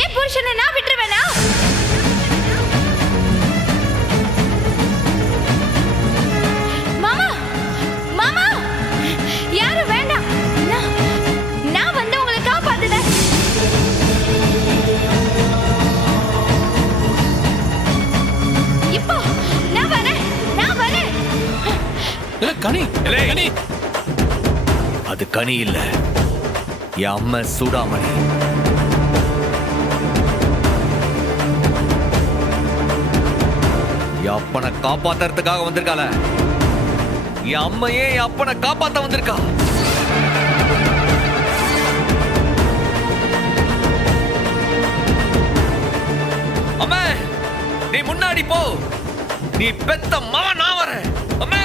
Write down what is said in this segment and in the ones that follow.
ஏன் புருஷனை நான் விட்டுருவேனா? மாமா மாமா யாரும் வேண்டாம். நான் வந்து உங்களை காப்பாத்துறேன். இப்போ நான் வரேன். கனி கனி, அது கனி இல்ல, என் அம்மா சூடாமணி. என் அப்பனை காப்பாத்துறதுக்காக வந்திருக்காள. என் அம்மையே என் அப்பனை காப்பாத்த வந்திருக்கா. அம்மா நீ முன்னாடி போ. நீ பெத்த மகன், நான் வரேன். அம்மா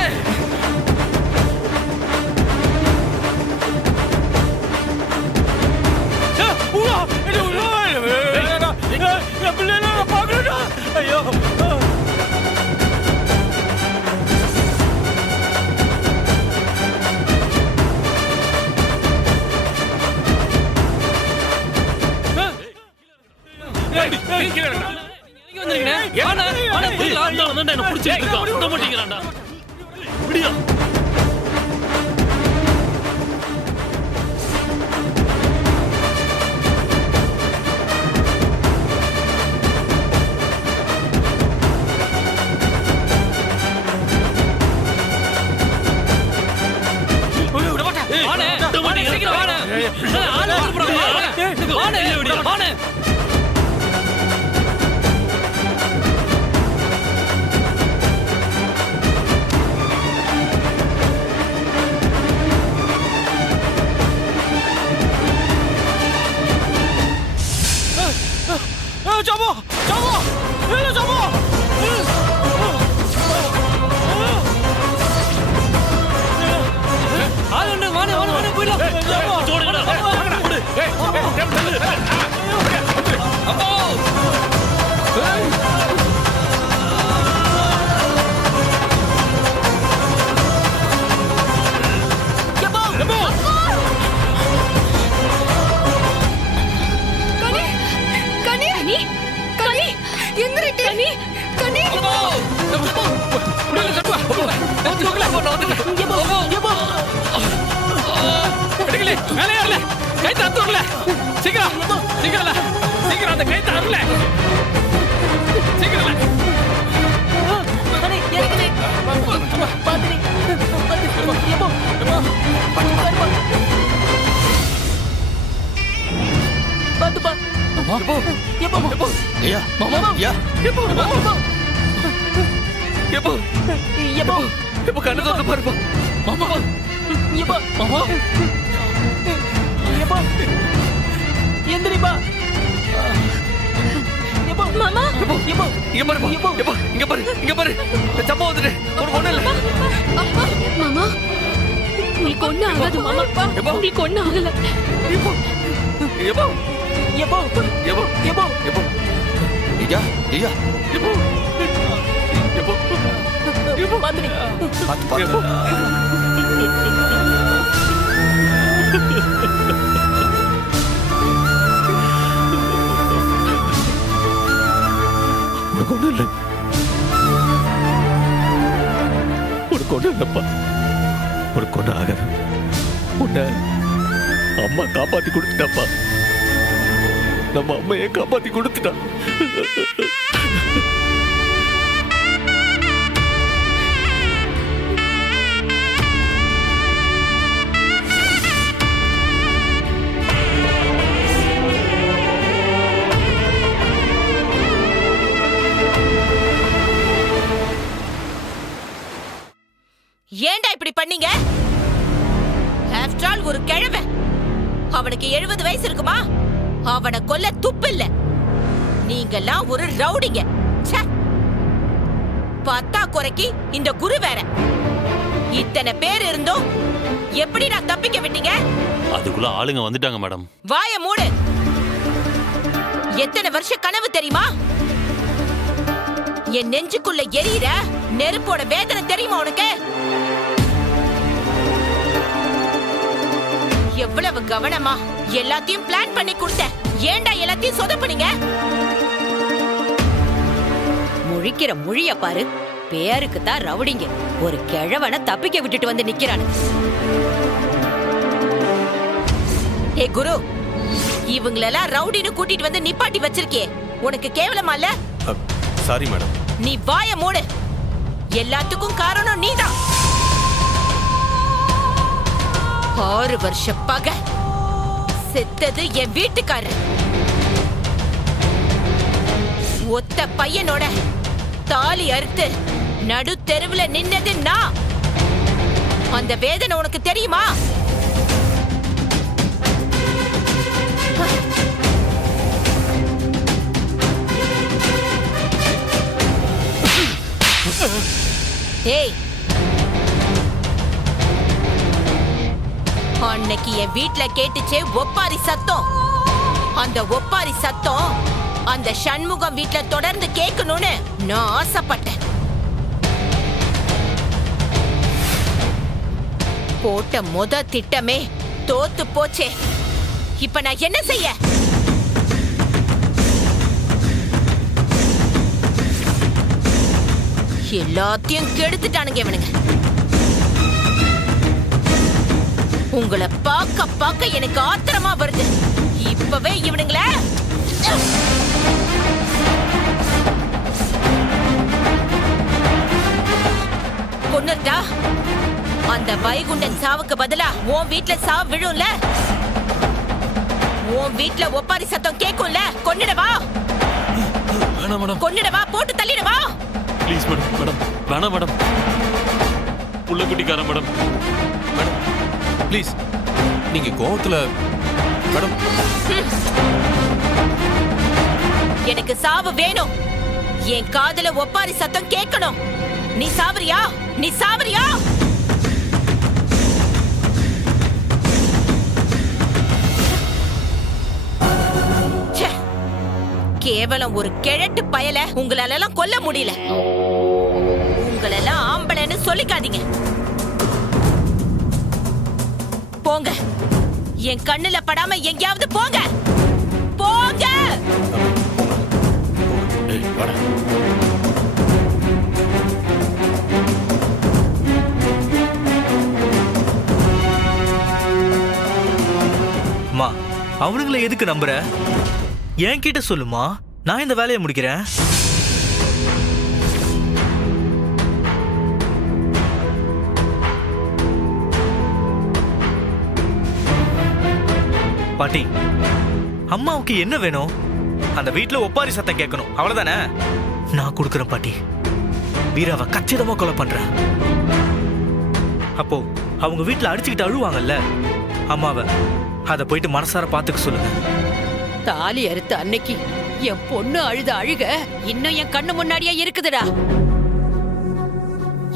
அம்மா காப்பாத்தி கொடுத்துட்டாப்பா. நம்ம அம்மையே காப்பாத்தி கொடுத்துட்டா. ஏன்டா இப்படி பண்ணீங்க? ஆஃப்டர் ஆல் ஒரு கிழவன். அவனுக்கு 70 வயசு இருக்குமா? அவனை கொல்ல துப்பு இல்ல. நீங்கெல்லாம் ஒரு ரவுடிங்க. பத்தா குறைக்கு இந்த குரு வேற. இத்தனை பேர் இருந்தும் எப்படி நான் தப்பிக்க விட்டீங்க? அதுக்குள்ள ஆளுங்க வந்துட்டாங்க மேடம். வாய மூடு. எத்தனை வருஷ கனவு தெரியுமா? என் நெஞ்சுக்குள்ள எரியிற நெருப்போட வேதனை தெரியுமா உனக்கு? எவ்வளவு கவனமா எல்லாத்தையும் பிளான் பண்ணி கொடுத்தேன். ஏன்டா எல்லாத்தையும் சொதப்புனீங்க? முழிக்கிற முழிய பாரு. பேருக்கு தான் ரவுடிங்க. ஒரு கிழவனை தப்பிக்க விட்டுட்டு வந்து நிக்கிறானு. ஏ குரு, இவங்களெல்லாம் ரவுடின்னு கூட்டிட்டு வந்து நிப்பாட்டி வச்சிருக்கே, உனக்கு கேவலமா இல்ல? Sorry madam. நீ வாய மூடு. எல்லாத்துக்கும் காரணம் நீதான். 6 வருஷ பகை, செத்தது என் வீட்டுக்காரர். ஒத்த பையனோட தாலி அறுத்து நடு தெருவுல நின்னது நான். அந்த வேதனை உனக்கு தெரியுமா? ஏய், அன்னைக்கு என் வீட்ல கேட்டுச்சே ஒப்பாரி சத்தம். அந்த ஒப்பாரி சத்தம் அந்த சண்முகம் வீட்ல தொடர்ந்து கேட்கணும்னு நான் ஆசைப்பட்டேன். போட்ட முத திட்டமே தோத்து போச்சே. இப்ப நான் என்ன செய்ய? எல்லாத்தையும் கெடுத்துட்டானுங்க இவனுங்க. உங்களை பார்க்க பார்க்க எனக்கு ஆத்திரமா வருது. இப்பவே இவனுங்கள கொன்னுட்டா அந்த வைகுண்டன் சாவுக்கு பதிலா உன் வீட்ல சாவு விழும்ல. உன் வீட்ல ஒப்பாரி சத்தம் கேக்கும்ல. கொன்னுடவா? வேணாம் மேடம். கொன்னுடவா? போட்டு தள்ளிடவா? Please madam. மேடம் வேணாம் மேடம். புள்ள குட்டிக்காரன் மேடம். மேடம் ப்ளீஸ், நீங்க கோவத்துல மேடம். எனக்கு சாவு வேணும். என் காதுல ஒப்பாரி சத்தம் கேட்கணும். நீ சாவரியா? நீ சாவரியா? ச்சே, கேவலம் ஒரு கிழட்டு பயல உங்களால கொல்ல முடியல. உங்களெல்லாம் ஆம்பளைன்னு சொல்லிக்காதீங்க. போங்க, என் கண்ணுல படாம எங்கேயாவது போங்க. போங்க. ஏய் வாடா. அம்மா, அவனுங்களை எதுக்கு நம்புற? என்கிட்ட சொல்லுமா, நான் இந்த வேலையை முடிக்கிறேன். பாட்டி, அம்மாவுக்கு என்ன வேணும்? அந்த வீட்டுல ஒப்பாரி சத்தம் கேட்கணும், அவ்வளவுதானே? நான் கொடுக்குறேன் பாட்டி. வீராவை கச்சிதமா கொலை பண்றேன். அப்போ அவங்க வீட்டுல அடிச்சுக்கிட்டு அழுவாங்கல்ல, அம்மாவை அதை போயிட்டு மனசார பாத்துக்க சொல்லுங்க. தாலி அறுத்த அன்னைக்கு என் பொண்ணு அழுத அழுக இன்னும் என் கண்ணு முன்னாடியே இருக்குதுடா.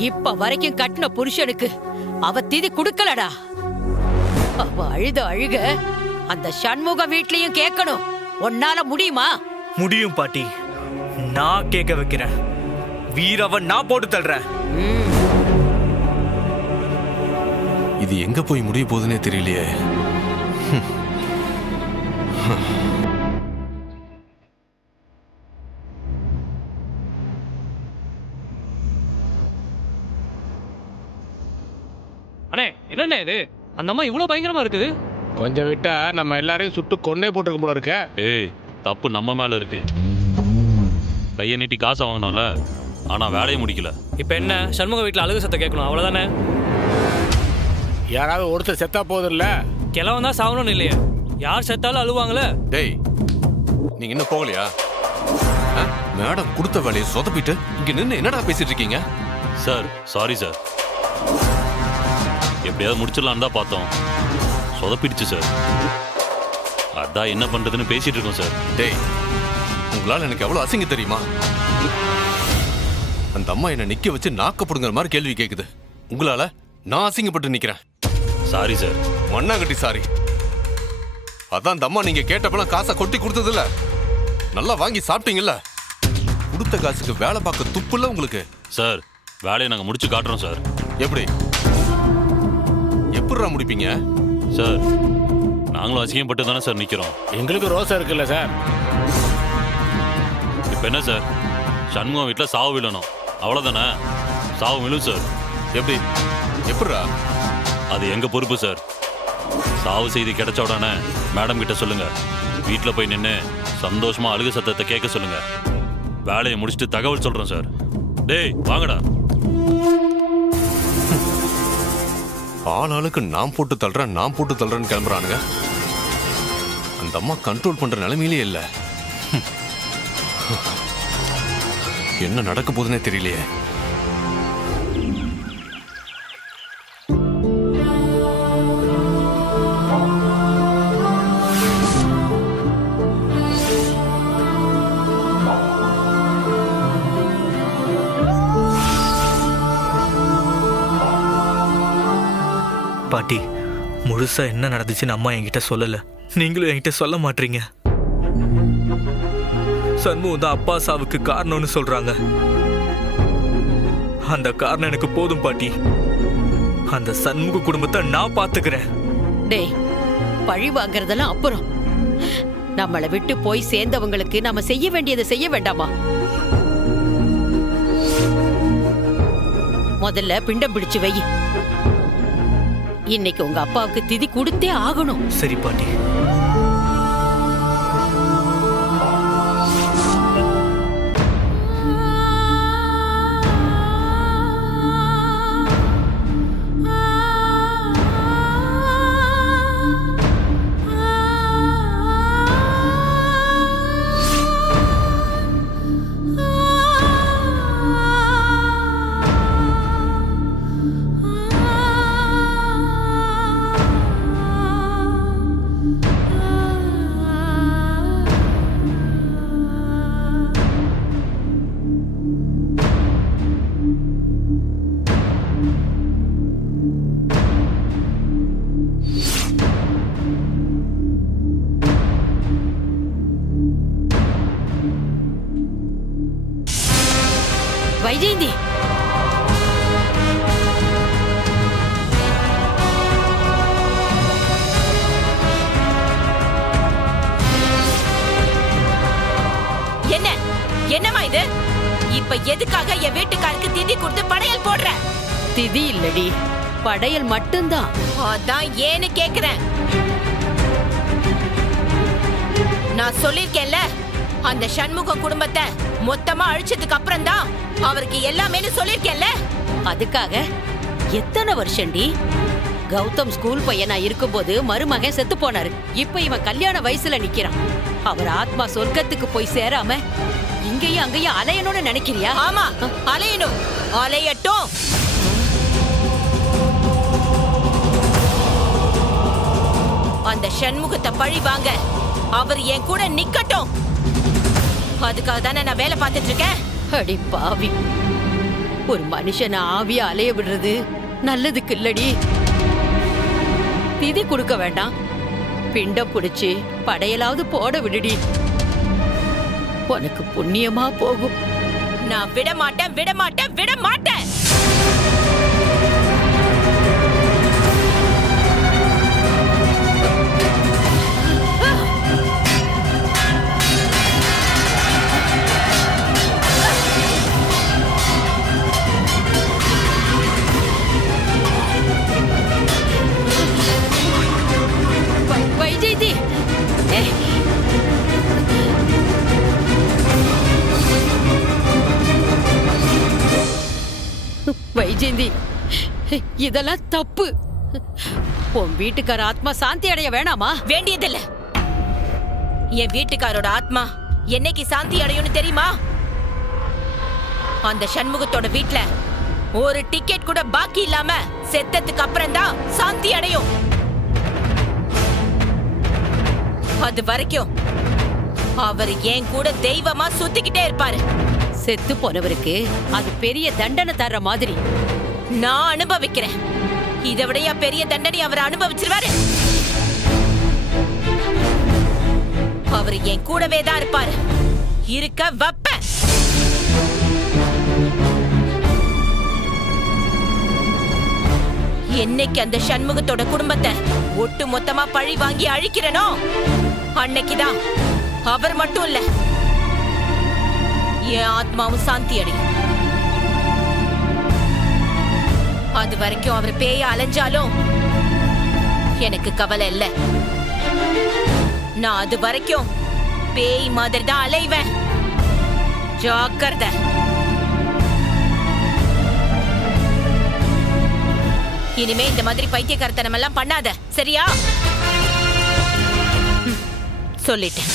இப்ப வரைக்கும் கட்டின புருஷனுக்கு அவ திதி குடுக்கலடா. அவ அழுத அழுக அந்த சண்முக வீட்லயும் கேட்கணும். உன்னால முடியுமா? முடியும் பாட்டி, நான் கேட்க வைக்கிறேன். வீரவன் நான் போட்டு தள்ளுறேன். இது எங்க போய் முடிய போகுதுன்னே தெரியலையே. அண்ணே என்னண்ணே இது? அந்த அம்மா இவ்வளவு பயங்கரமா இருக்குது. கொஞ்சம் விட்டா நம்ம எல்லாரையும் சுட்டு கொன்னே போட்டுருக்க போல இருக்க. ஏய், தப்பு நம்ம மேல இருக்கு. கையை நீட்டி காசை வாங்கினோம்ல, ஆனா வேலையை முடிக்கல. இப்ப என்ன, சண்முக வீட்டுல அழுகு சத்தம் கேட்கணும், அவ்வளவுதானே? யாராவது ஒருத்தர் செத்தா போதும் இல்ல? கிழவன் தான் சாவணும்னு இல்லையே. யார் செத்தாலும் அழுவாங்களே. டேய், நீங்க இன்னும் போகலையா? மேடம் கொடுத்த வேலையை சொதப்பிட்டு இங்க நின்று என்னடா பேசிட்டு இருக்கீங்க? Sir sorry sir. எப்படியாவது முடிச்சிடலான்னு தான் பார்த்தோம். சொதப்பிடுச்சு சார். அதான் என்ன பண்றதுன்னு பேசிட்டு இருக்கோம் சார். டேய், உங்களால எனக்கு எவ்வளவு அசிங்க தெரியுமா? அந்த அம்மா என்ன நிக்க வச்சு நாக்கப்படுங்கிற மாதிரி கேள்வி கேக்குது. உங்களால நான் அசிங்கப்பட்டு நிக்கிறேன். Sorry sir. மண்ணாங்கட்டி சாரி. அதான் அந்த அம்மா நீங்க கேட்டப்பெல்லாம் காசை கொட்டி கொடுத்தது இல்ல, நல்லா வாங்கி சாப்பிட்டீங்கல்ல. கொடுத்த காசுக்கு வேலை பார்க்க துப்பு இல்ல உங்களுக்கு. சார், வேலையை நாங்க முடிச்சு காட்டுறோம் சார். எப்படி எப்படிடா முடிப்பீங்க? சார், நாங்களும் அசிங்கப்பட்டு தானே சார் நிக்கிறோம். எங்களுக்கு ரோசா இருக்குல்ல சார். இப்போ என்ன சார், சண்முகம் வீட்டில் சாவு விழணும் அவ்வளோதானே? சாவு விழும் சார். எப்படி எப்படிரா? அது எங்க பொறுப்பு சார். சாவு செய்தி கிடைச்ச உடனே மேடம் கிட்ட சொல்லுங்க. வீட்டில் போய் நின்று சந்தோஷமா அழுகு சத்தத்தை கேட்க சொல்லுங்க. வேலையை முடிச்சுட்டு தகவல் சொல்றேன் சார். டேய் வாங்கடா. ஆளாளுக்கு நான் போட்டு தள்ளுறேன்னு கிளம்புறானுங்க. அந்த அம்மா கண்ட்ரோல் பண்ற நிலைமையிலே இல்ல. என்ன நடக்க போகுதுன்னே தெரியலையே. பாட்டி, முழுசா என்ன நடந்துச்சுன்னு அம்மா என்கிட்ட சொல்லல. நீங்களும் என்கிட்ட சொல்ல மாட்டீங்க. சண்முகம் தான் அப்பா சாவுக்கு காரணம்னு சொல்றாங்க. அந்த காரணம் எனக்கு போதும் பாட்டி. அந்த சண்முக குடும்பத்தை நான் பாத்துக்கிறேன். டேய், பழி வாங்குறதெல்லாம் அப்புறம். நம்மளை விட்டு போய் சேர்ந்தவங்களுக்கு நாம செய்ய வேண்டியதை செய்ய வேண்டாமா? முதல்ல பிண்டம் பிடிச்சு வை. இன்னைக்கு உங்க அப்பாவுக்கு திதி கொடுத்தே ஆகணும். சரி பாட்டி. வைஜெயந்தி, என்னமா இது? இப்ப எதுக்காக என் வீட்டுக்காருக்கு திதி கொடுத்து படையல் போடுற? திதி இல்லடி, படையல் மட்டும்தான். அதான் ஏன்னு கேக்குறேன். நான் சொல்லிருக்கேன்ல, அந்த சண்முகம் குடும்பத்தை மொத்தமா அழிச்சதுக்கு அப்புறம் தான் அவருக்கு எல்லாமே சொல்லிருக்கேன்ல. அதுக்காக எத்தனை வருஷம்டி? கௌதம் ஸ்கூல் பையனா இருக்கும்போது மருமகன் செத்து போனாரு. இப்ப இவன் கல்யாண வயசுல நிக்கிறான். அவர் ஆத்மா சொர்க்கத்துக்கு போய் சேராம இங்கேயும் அங்கேயும் அலையணும்னு நினைக்கிறியா? ஆமா, அலையணும், அலையட்டும். அந்த சண்முகத்தை பழி வாங்க அவர் என் கூட நிக்கட்டும். அதுக்காக தானே நான் வேலை பார்த்துட்டு இருக்கேன். அடி பாவி, ஒரு மனுஷனை ஆவியா அலைய விடுறது நல்லதுக்கு இல்லடி. திதி கொடுக்க வேண்டாம், பிண்டம் புடிச்சு படையலாவது போட விடுடி. உனக்கு புண்ணியமா போகும். நான் விட மாட்டேன், விட மாட்டேன், விட மாட்டேன். வைஜெயந்தி, வைஜெயந்தி, இதெல்லாம் தப்பு. உன் வீட்டுக்கார ஆத்மா சாந்தி அடைய வேணாமா? வேண்டியதில்லை. என் வீட்டுக்காரோட ஆத்மா என்னைக்கு சாந்தி அடையும்னு தெரியுமா? அந்த சண்முகத்தோட வீட்ல ஒரு டிக்கெட் கூட பாக்கி இல்லாம செத்ததுக்கு அப்புறம் தான் சாந்தி அடையும். அது வரைக்கும் அவர் என் கூட தெய்வமா சுத்திக்கிட்டே இருப்பாரு. செத்து போனவருக்கு அது பெரிய தண்டனை தர்ற மாதிரி நான் அனுபவிக்கிறேன். இதை விடையா பெரிய தண்டனை அவர் அனுபவிச்சிருவாரு? அவர் என் கூடவே தான் இருப்பாரு. இருக்க வைப்பேன். என்னைக்கு அந்த சண்முகத்தோட குடும்பத்தை ஒட்டு மொத்தமா பழி வாங்கி அழிக்கிறனோ அன்னைக்குதான் அவர் மட்டும் இல்ல என் ஆத்மாவும் சாந்தி அடையும். அது வரைக்கும் அவர் பேய அலைஞ்சாலும் எனக்கு கவலை இல்ல. நான் அது வரைக்கும் பேய் மாதிரி தான் அலைவேன். ஜாக்கிரதை. இனிமே இந்த மாதிரி பைத்தியக்காரத்தனம் எல்லாம் பண்ணாத, சரியா? சொல்லிட்டேன்.